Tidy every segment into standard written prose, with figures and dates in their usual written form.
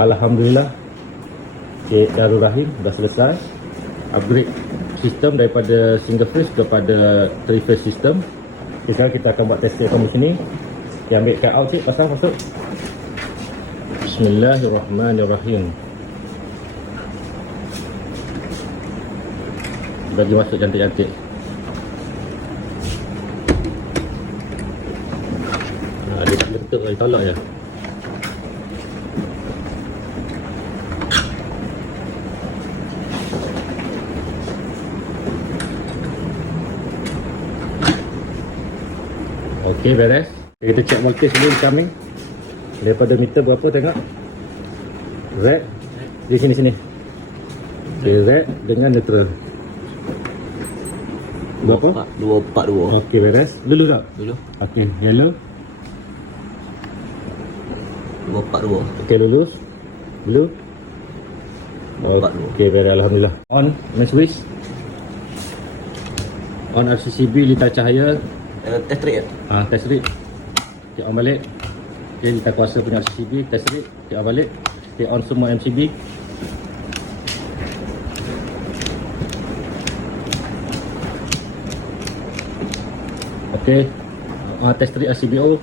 Alhamdulillah, Cik Darul Rahim dah selesai upgrade sistem daripada single phase kepada 3 phase system. Okay, sekarang kita akan buat test commissioning. Kita ambil cut out, Cik, pasang masuk. Bismillahirrahmanirrahim. Bagi masuk cantik-cantik. Dia tak letup lagi, tolak je. Okey, beres. Kita check voltage dulu incoming. Daripada meter berapa tengok? Z di sini. Okay, Z dengan neutral. Berapa? 242. Okey, beres. Dulu tak? Dulu. Okey, yellow. 242. Okey, lulus. Blue. Okey, beres, alhamdulillah. On main switch. On RCCB litar cahaya. Test rate. Test rate. Okay, on balik. Okay, litar kuasa punya RCCB, test rate. Okay, on balik. Okay, on semua MCB. Okay, test rate RCBO.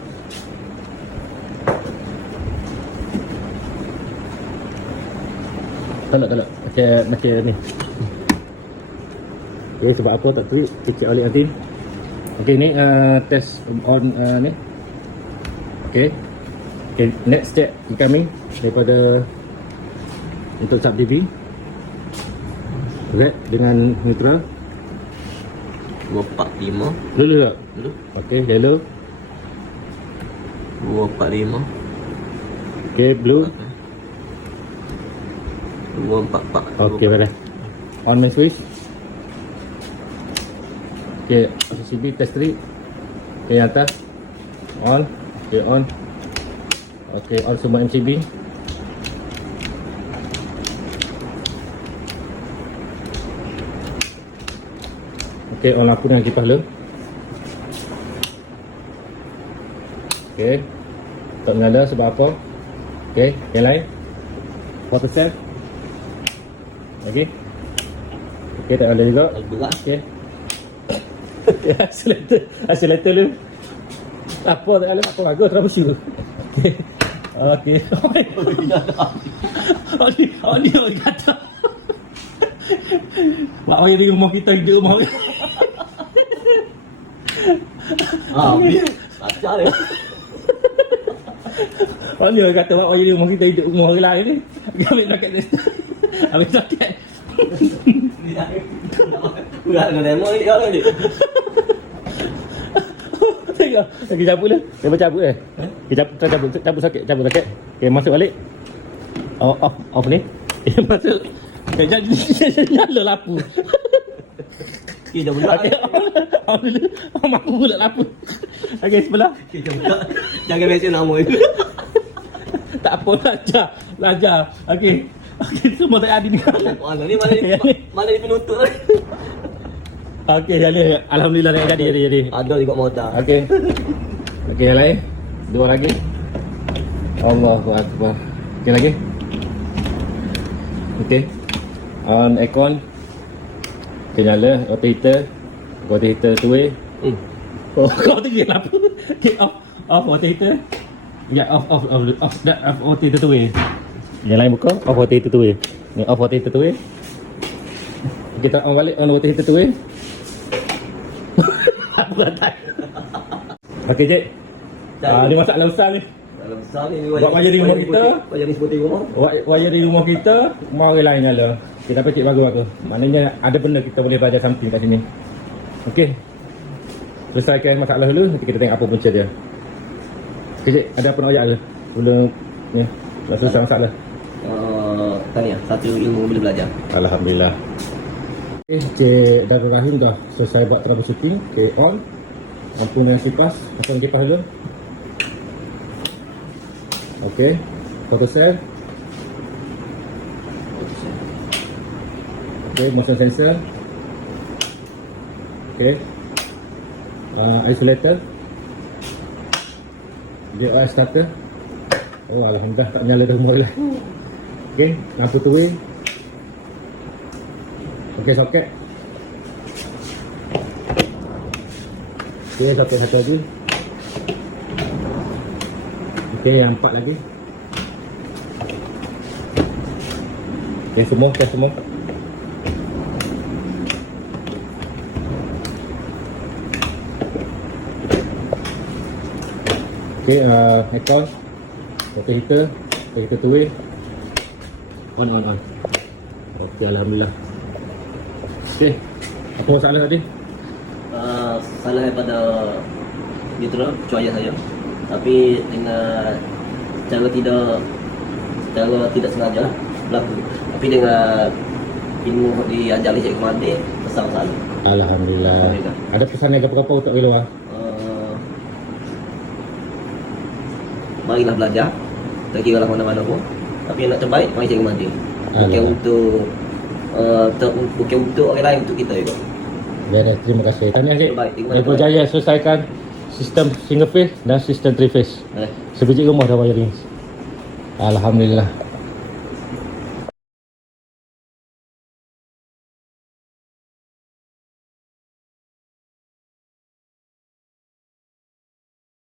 Tak. Okay, ni. Okay, sebab apa tak trip, kita check balik nanti. Okay, ni test on ni. Okay, next step incoming daripada untuk sub DB. Red dengan neutral. 245. Dulu tak? Dulu. Okay, yellow. 245. Okay, blue. 244. Okay, beres. On main switch. Okay, RCCB test strip. Okay, yang atas. On. Okay, on. Okay, on semua MCB. Okay, on lampu dengan kipas dulu. Okay, tak menyala sebab apa? Okay, yang lain. 4%. Okay. Okay, tak ada juga. Berat. Okay. Accelerator dulu. Apa tak ada apa bagus troubleshoot. Okey. Okey. Ni orang kata. Mak ayah di rumah kita hidup rumah. Baca dia. Ni orang kata mak ayah di rumah kita hidup rumah orang lain ni. Dia ambil raket tester. Ambil raket. Udah dengan demo ni kau ni. Tengok. Lagi cabut dah. Dia baca cabut Kita cabut sakit, cabut sakit. Okey, masuk balik. Off ni. Masuk. Jadi nyala lampu. Okey, dah buka. Okey, on dulu. Mampu pula lampu. Okey, sebelah. Okey, dah buka. Jangan mention nama dia. Tak apa, lajar. Okey. Okey, semua tak ada ni. Mana ni mana ni penuntut. Okey, jadi alhamdulillah dah jadi. Ada juga motor. Okey. Okey, yang lain. Dua lagi. Allahu akbar. Okey lagi. Okey. On aircon. Okey, nyala rotator. Rotator two way. Oh, kau tinggal lampu. Okey, off rotator. Ya, off rotator two way. Yang lain buka, off rotator two way. Ni off rotator two way. Kita on balik on rotator two way. Apa tak? Okey, Cik. Ni masalah besar ni. Dalam besar ni Buat wayar di rumah kita. Wayar ni seperti rumah. Wayar di rumah kita, rumah orang lain nyala. Kita dapat Cik bagus. Maknanya ada benda kita boleh belajar something kat sini. Okey. Selesaikan masalah dulu, nanti kita tengok apa punca dia. Okey, Cik, ada apa nak ayat ke? Belum ni. Dah selesai masalah. Tanya, satu ilmu boleh belajar. Alhamdulillah. Okay, Cik Darul Rahim dah selesai buat troubleshooting. Okay, on. Lampu dengan kipas. Pasang kipas dulu. Okay. Photo cell. Okay, motion sensor. Okay. Isolator. DOI starter. Oh, alhamdulillah tak menyala dah semua dah. Okey, lampu tuai. Okey, soket. Okey, soket satu lagi. Okey, yang 4 lagi. Okey, semua, okey semua. Okey, aircon. Water heater tuai. On. Okey, alhamdulillah. Okey. Apa masalah tadi? Salah daripada neutral cuaca saja. Tapi dengan cara tidak sengaja lah berlaku. Tapi dengan ilmu diajari Cikgu Mahathir, besar salah. Alhamdulillah. Alhamdulillah. Ada pesan yang apa untuk Iluah? Marilah belajar. Tak kira lah mana-mana pun. Tapi yang nak terbaik, mari Cikgu Mahathir. Bukan untuk orang lain, untuk kita juga. Baik, terima kasih. Tahniah Cik. Baik, terima Cikgu kasih. berjaya selesaikan sistem single phase dan sistem three phase. Sebiji rumah dah wiring. Alhamdulillah.